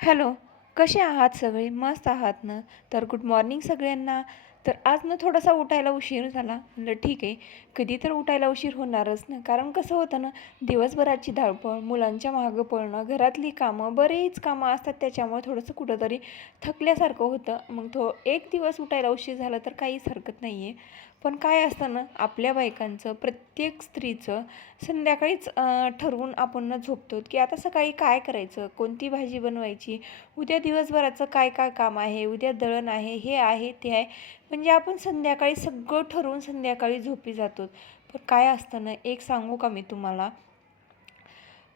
Hello कसे आहात सगळे? मस्त आहात ना? तर गुड मॉर्निंग सगळ्यांना. तर आज ना थोडासा उठायला उशीर झाला. म्हणलं ठीक आहे कधी तर उठायला उशीर होणारच ना? कारण कसं होतं ना दिवसभराची धावपळ मुलांच्या मागं पळणं घरातली कामं बरेच कामं असतात. त्याच्यामुळे थोडंसं कुठंतरी थकल्यासारखं होतं. मग तो एक दिवस उठायला उशीर झाला तर काहीच हरकत नाही आहे पण काय असतं ना आपल्या बायकांचं प्रत्येक स्त्रीचं संध्याकाळीच ठरवून आपण ना झोपतो की आता सकाळी काय करायचं? कोणती भाजी बनवायची? उद्या दिवसभराचं काय काय काम आहे? उद्या दळण आहे हे आहे ते आहे. म्हणजे आपण संध्याकाळी सगळं ठरवून संध्याकाळी झोपी जातो. पण काय असतं ना एक सांगू का मी तुम्हाला?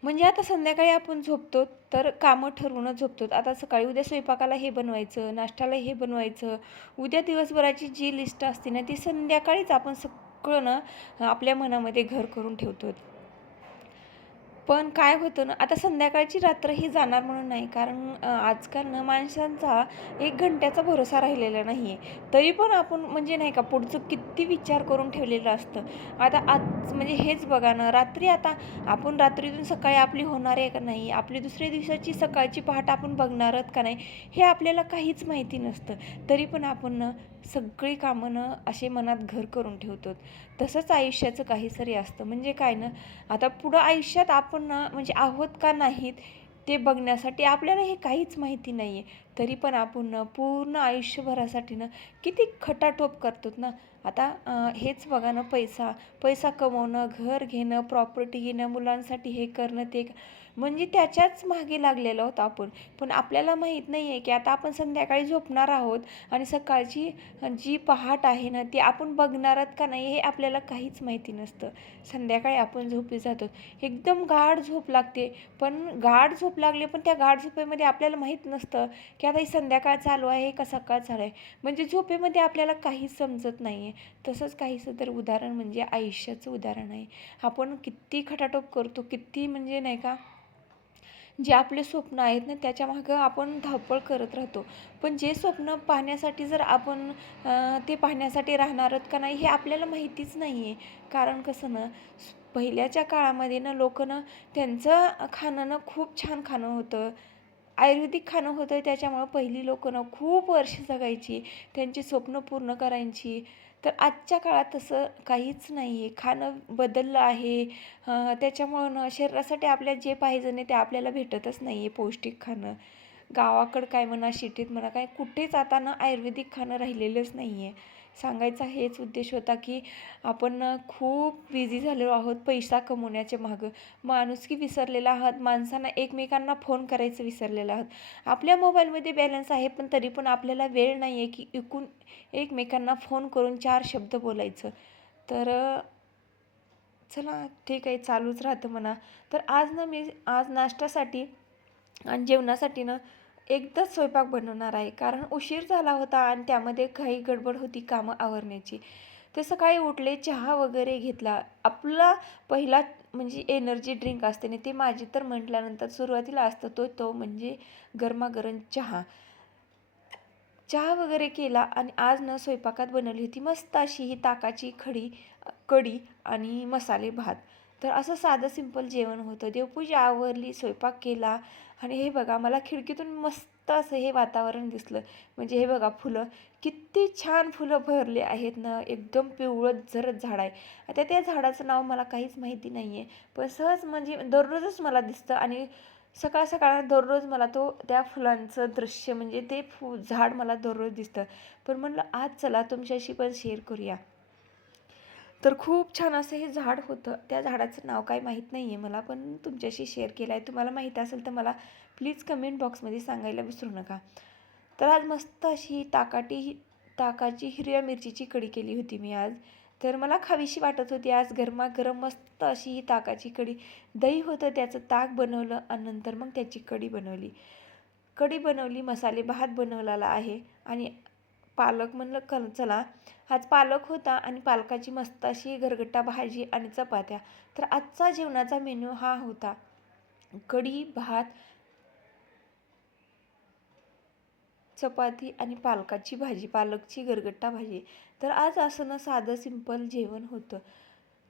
म्हणजे आता संध्याकाळी आपण झोपतो तर कामं ठरवूनच झोपतो. आता सकाळी उद्या स्वयंपाकाला हे बनवायचं नाश्त्याला हे बनवायचं उद्या दिवसभराची जी लिस्ट असते ना ती संध्याकाळीच आपण सगळं ना आपल्या मनामध्ये घर करून ठेवतो. पण काय होतं ना आता संध्याकाळची रात्र ही जाणार म्हणून नाही कारण आजकाल ना माणसांचा एक घंट्याचा भरोसा राहिलेला नाही आहे. तरी पण आपण म्हणजे नाही का पुढचं किती विचार करून ठेवलेलं असतं. आता आज म्हणजे हेच बघा ना रात्री आता आपण रात्रीतून सकाळी आपली होणार आहे का नाही? आपली दुसऱ्या दिवसाची सकाळची पहाट आपण बघणार आहोत का नाही? हे आपल्याला काहीच माहिती नसतं. तरी पण आपण ना सगळी कामं ना असे मनात घर करून ठेवतो तसंच आयुष्याचं काहीसरी असतं. म्हणजे काय ना आता पुढं आयुष्यात आपण ना म्हणजे आहोत का नाहीत ते बघण्यासाठी आपल्याला हे काहीच माहिती नाही आहे तरी पण आपण ना पूर्ण आयुष्यभरासाठी ना किती खटाटोप करतो ना. आता हेच बघा ना पैसा. पैसा कमवणं घर घेणं प्रॉपर्टी घेणं मुलांसाठी हे करणं ते म्हणजे त्याच्याच मागे लागलेलो आहोत आपण. पण आपल्याला माहीत नाही आहे की आता आपण संध्याकाळी झोपणार आहोत आणि सकाळची जी पहाट आहे ना ती आपण बघणार आहोत का नाही हे आपल्याला काहीच माहिती नसतं. संध्याकाळी आपण झोपी जातो. एकदम गाढ झोप लागते. पण गाढ झोप लागली पण त्या गाढ झोपेमध्ये आपल्याला माहीत नसतं की आता ही संध्याकाळ चालू आहे का सकाळ चालू आहे. म्हणजे झोपेमध्ये आपल्याला काहीच समजत नाही आहे तसंच काहीसं तर उदाहरण म्हणजे आयुष्याचं उदाहरण आहे. आपण किती खटाटोप करतो किती म्हणजे नाही का? जे आपले स्वप्न आहेत ना त्याच्या मागं आपण धावपळ करत राहतो. पण जे स्वप्न पाहण्यासाठी जर आपण ते पाहण्यासाठी राहणारच का नाही हे आपल्याला माहितीच नाही आहे कारण कसं ना पहिल्याच्या काळामध्ये ना लोकं त्यांचं खाणं ना खूप छान खाणं होतं. आयुर्वेदिक खाणं होतं त्याच्यामुळं पहिली लोकं ना खूप वर्ष जगायची. त्यांची स्वप्न पूर्ण करायची. तर आजच्या काळात तसं काहीच नाही आहे खाणं बदललं आहे. त्याच्यामुळं ना शरीरासाठी आपल्या जे पाहिजे नाही ते आपल्याला भेटतच नाही आहे पौष्टिक खाणं. गावाकडं काय म्हणा शिटीत म्हणा काय कुठेच आता ना आयुर्वेदिक खाणं राहिलेलंच नाही आहे सांगायचा हेच उद्देश होता की आपण खूप बिझी झालेलो आहोत पैसा कमवण्याच्या मागं. माणुसकी विसरलेला आहात माणसांना एकमेकांना फोन करायचं विसरलेलं आहात. आपल्या मोबाईलमध्ये बॅलन्स आहे पण तरी पण आपल्याला वेळ नाही आहे की एकूण एकमेकांना फोन करून चार शब्द बोलायचं. तर चला ठीक आहे चालूच राहतं म्हणा. तर आज ना मी आज नाश्त्यासाठी आणि जेवणासाठी ना एकदाच स्वयंपाक बनवणार आहे. कारण उशीर झाला होता आणि त्यामध्ये काही गडबड होती कामं आवरण्याची. ते सकाळी उठले चहा वगैरे घेतला. आपला पहिला म्हणजे एनर्जी ड्रिंक असते ना ते माझी तर म्हटल्यानंतर सुरुवातीला असतं तो तो म्हणजे गरमागरम चहा. चहा वगैरे केला आणि आज न स्वयंपाकात बनवली होती मस्त अशी ही ताकाची खडी कढी आणि मसाले भात. तर असं साधं सिंपल जेवण होतं. देवपूजा आवरली स्वयंपाक केला आणि हे बघा मला खिडकीतून मस्त असं हे वातावरण दिसलं. म्हणजे हे बघा फुलं. किती छान फुलं भरले आहेत ना. एकदम पिवळं झरत झाड आहे. आता त्या झाडाचं नाव मला काहीच माहिती नाही आहे पण सहज म्हणजे दररोजच मला दिसतं आणि सकाळ सकाळ दररोज मला तो त्या फुलांचं दृश्य म्हणजे ते फु झाड मला दररोज दिसतं. पण म्हणलं आज चला तुमच्याशी पण शेअर करूया. तर खूप छान असं हे झाड होतं. त्या झाडाचं नाव काय माहीत नाही आहे मला पण तुमच्याशी शेअर केलं आहे तुम्हाला माहीत असेल तर मला प्लीज कमेंट बॉक्समध्ये सांगायला विसरू नका. तर आज मस्त अशी ताकाटी ताकाची हिरव्या मिरचीची कढी केली होती मी आज. तर मला खावीशी वाटत होती. आज गरमागरम मस्त अशी ही ताकाची कढी. दही होतं त्याचं ताक बनवलं आणि नंतर मग त्याची कढी बनवली. कढी बनवली मसाले भात बनवलेला आहे आणि पालक म्हणलं क चला. आज पालक होता आणि पालकाची मस्त अशी घरगट्टा भाजी आणि चपात्या. तर आजचा जेवणाचा मेन्यू हा होता कढी भात चपाती आणि पालकाची भाजी पालकची गरगट्टा भाजी. तर आज असं ना साधं सिंपल जेवण होतं.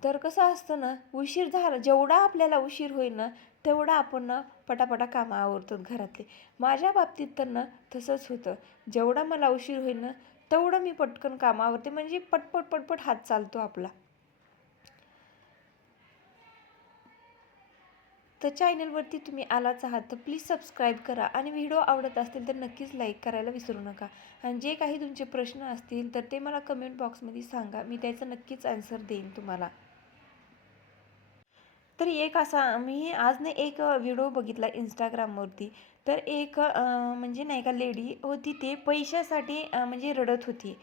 तर कसं असतं ना उशीर झाला जेवढा आपल्याला उशीर होईल ना तेवढा आपण ना पटापटा कामं आवरतात घरातले. माझ्या बाबतीत तर ना तसंच होतं. जेवढा मला उशीर होईल ना तेवढं मी पटकन कामं आवरते. म्हणजे पटपट पटपट हात चालतो आपला. तर चॅनलवरती तुम्ही आलाच आहात तर प्लीज सबस्क्राईब करा. आणि व्हिडिओ आवडत असतील तर नक्कीच लाईक करायला विसरू नका. आणि जे काही तुमचे प्रश्न असतील तर ते मला कमेंट बॉक्समध्ये सांगा. मी त्याचं नक्कीच आन्सर देईन तुम्हाला. तर एक असा मी आज ना एक व्हिडिओ बघितला इंस्टाग्रामवरती तर एक म्हणजे नाही का लेडी होती ते पैशासाठी म्हणजे रडत होती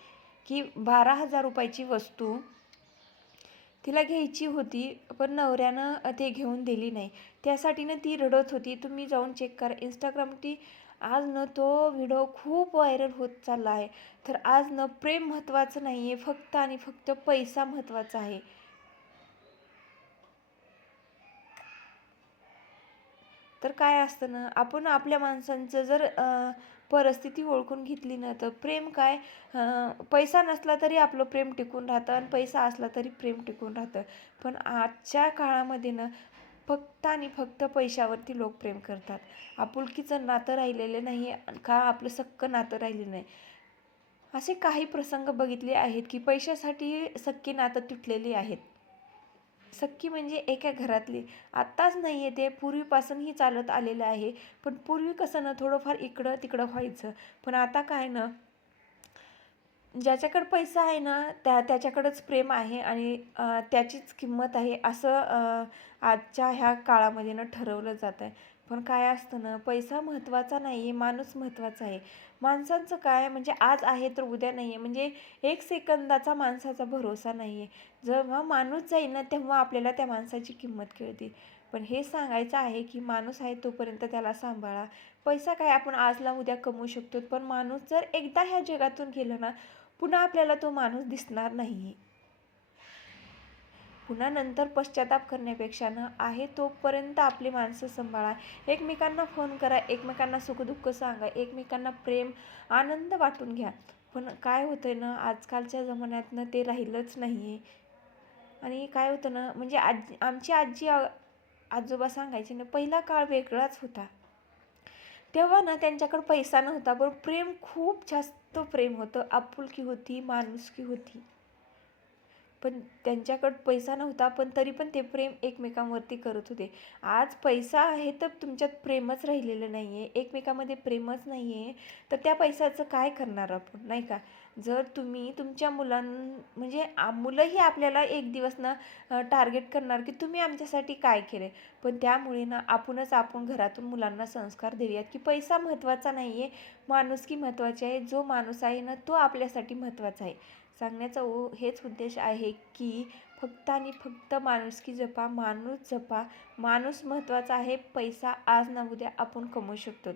की बारा हजार रुपयाची वस्तू तिला घ्यायची होती पण नवऱ्यानं ते घेऊन दिली नाही. त्यासाठीनं ती रडत होती. तुम्ही जाऊन चेक करा. इंस्टाग्रामवरती आज न तो व्हिडिओ खूप व्हायरल होत चालला आहे. तर आज न प्रेम महत्त्वाचं नाही आहे फक्त आणि फक्त पैसा महत्त्वाचा आहे. तर काय असतं ना आपण आपल्या माणसांचं जर परिस्थिती ओळखून घेतली ना तर प्रेम काय? पैसा नसला तरी आपलं प्रेम टिकून राहतं आणि पैसा असला तरी प्रेम टिकून राहतं. पण आजच्या काळामध्ये ना फक्त आणि फक्त पैशावरती लोक प्रेम करतात. आपुलकीचं नातं राहिलेलं नाही का आपलं सक्क नातं राहिलेलं नाही. असे काही प्रसंग बघितले आहेत की पैशासाठी सक्की नातं तुटलेली आहेत. सख्खी म्हणजे एका घरातली. आत्ताच नाही आहे ते पूर्वीपासूनही चालत आलेलं आहे. पण पूर्वी कसं ना थोडंफार इकडं तिकडं व्हायचं. पण आता काय ना ज्याच्याकडं पैसा आहे ना त्या त्याच्याकडंच प्रेम आहे आणि त्याचीच किंमत आहे असं आजच्या ह्या काळामध्ये ना ठरवलं जात आहे पण काय असतं ना पैसा महत्त्वाचा नाही आहे माणूस महत्त्वाचा आहे. माणसांचं काय म्हणजे आज आहे तर उद्या नाही आहे म्हणजे एक सेकंदाचा माणसाचा भरोसा नाही आहे जेव्हा माणूस जाईल ना तेव्हा आपल्याला त्या माणसाची किंमत कळते. पण हे सांगायचं आहे की माणूस आहे तोपर्यंत त्याला सांभाळा. पैसा काय आपण आजला उद्या कमवू शकतो पण माणूस जर एकदा ह्या जगातून गेलं ना पुन्हा आपल्याला तो माणूस दिसणार नाही पुन्हा नंतर पश्चाताप करण्यापेक्षा ना आहे तोपर्यंत आपली माणसं सांभाळा. एकमेकांना फोन करा एकमेकांना सुखदुःख सांगा एकमेकांना प्रेम आनंद वाटून घ्या. पण काय होतं ना आजकालच्या जमान्यातनं ते राहिलंच नाही आहे आणि काय होतं ना म्हणजे आजी आमची आजी आजोबा सांगायचे ना पहिला काळ वेगळाच होता. तेव्हा ना त्यांच्याकडं पैसा नव्हता पण प्रेम खूप जास्त प्रेम होतं. आपुलकी होती माणुसकी होती. पण त्यांच्याकडं पैसा नव्हता पण तरी पण ते प्रेम एकमेकांवरती करत होते. आज पैसा आहे तर तुमच्यात प्रेमच राहिलेलं नाही आहे एकमेकामध्ये प्रेमच नाही आहे तर त्या पैशाचं काय करणार आपण नाही का? जर तुम्ही तुमच्या मुलां म्हणजे मुलंही आपल्याला एक दिवस ना टार्गेट करणार की तुम्ही आमच्यासाठी काय केले पण त्यामुळे ना आपणच आपण घरातून मुलांना संस्कार देऊयात की पैसा महत्त्वाचा नाही आहे माणुसकी महत्त्वाची आहे जो माणूस आहे ना तो आपल्यासाठी महत्त्वाचा आहे. सांगण्याचा उ हेच उद्देश आहे की फक्त आणि फक्त माणुसकी जपा माणूस जपा. माणूस महत्त्वाचा आहे पैसा आज ना उद्या आपण कमवू शकतो.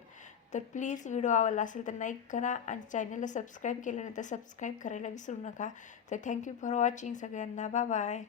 तर प्लीज व्हिडिओ आवडला असेल तर लाईक करा आणि चॅनलला सबस्क्राईब केल्यानंतर सबस्क्राईब करायला विसरू नका. तर थँक्यू फॉर वॉचिंग सगळ्यांना. Bye bye.